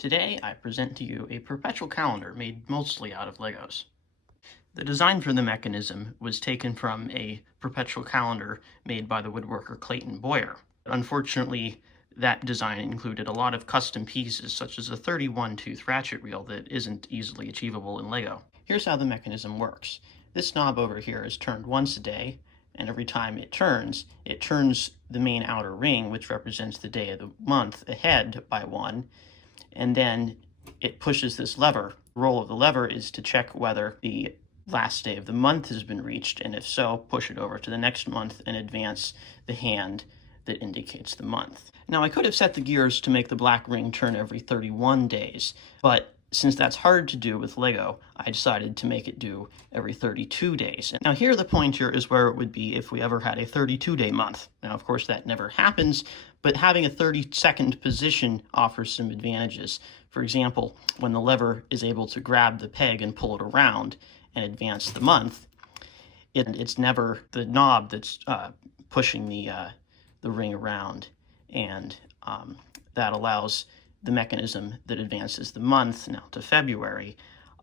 Today I present to you a perpetual calendar made mostly out of Legos. The design for the mechanism was taken from a perpetual calendar made by the woodworker Clayton Boyer. Unfortunately, that design included a lot of custom pieces, such as a 31-tooth ratchet reel that isn't easily achievable in Lego. Here's how the mechanism works. This knob over here is turned once a day, and every time it turns the main outer ring, which represents the day of the month, ahead by one, and then it pushes this lever. The role of the lever is to check whether the last day of the month has been reached, and if so, push it over to the next month and advance the hand that indicates the month. Now, I could have set the gears to make the black ring turn every 31 days, but since that's hard to do with Lego, I decided to make it do every 32 days. Now here the pointer is where it would be if we ever had a 32-day month. Now, of course, that never happens, but having a 30-second position offers some advantages. For example, when the lever is able to grab the peg and pull it around and advance the month, it's never the knob that's pushing the ring around, and that allows the mechanism that advances the month now to February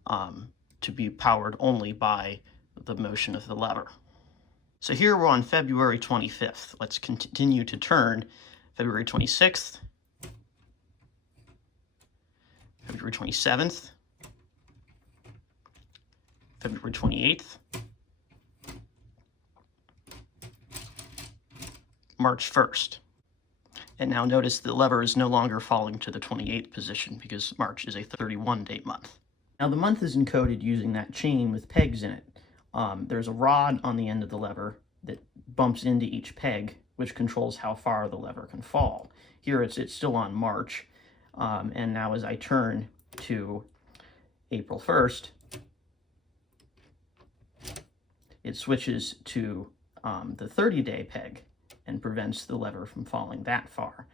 to be powered only by the motion of the lever. So here we're on February 25th. Let's continue to turn. February 26th, February 27th, February 28th, March 1st. And now notice the lever is no longer falling to the 28th position because March is a 31-day month. Now the month is encoded using that chain with pegs in it. There's a rod on the end of the lever that bumps into each peg, which controls how far the lever can fall. Here it's still on March, and now as I turn to April 1st, it switches to the 30-day peg and prevents the lever from falling that far.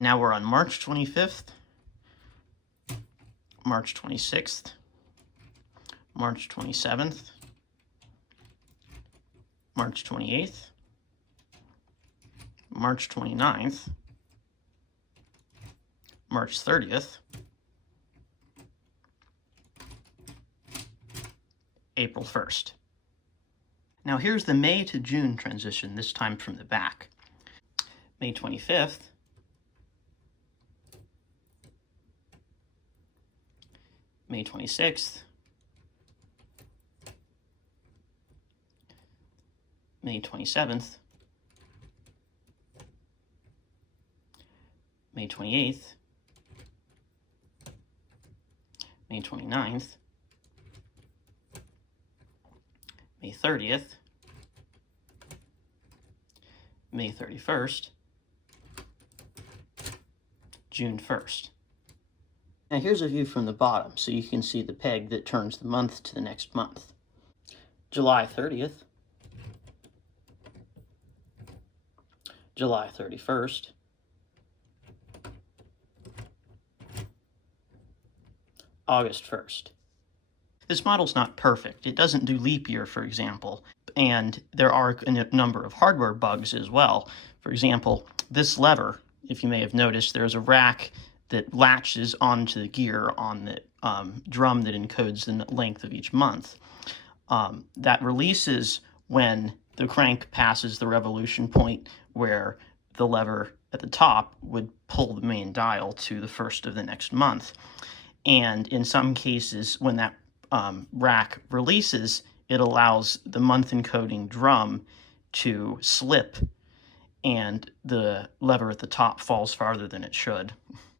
Now we're on March 25th, March 26th, March 27th, March 28th, March 29th, March 30th, April 1st. Now here's the May to June transition, this time from the back. May 25th, May 26th, May 27th, May 28th, May 29th, May 30th, May 31st, June 1st. Now here's a view from the bottom, so you can see the peg that turns the month to the next month. July 30th, July 31st, August 1st. This model's not perfect. It doesn't do leap year, for example, and there are a number of hardware bugs as well. For example, this lever, if you may have noticed, there's a rack that latches onto the gear on the drum that encodes the length of each month. That releases when the crank passes the revolution point where the lever at the top would pull the main dial to the first of the next month. And in some cases, when that rack releases, it allows the month encoding drum to slip and the lever at the top falls farther than it should.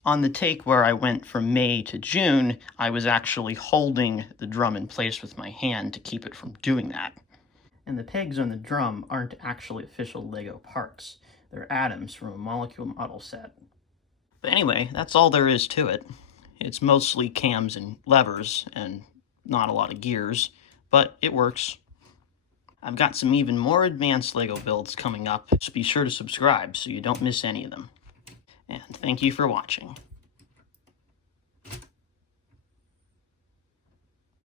On the take where I went from May to June, I was actually holding the drum in place with my hand to keep it from doing that. And the pegs on the drum aren't actually official Lego parts. They're atoms from a molecule model set. But anyway, that's all there is to it. It's mostly cams and levers and not a lot of gears, but it works. I've got some even more advanced Lego builds coming up, so be sure to subscribe so you don't miss any of them. And thank you for watching.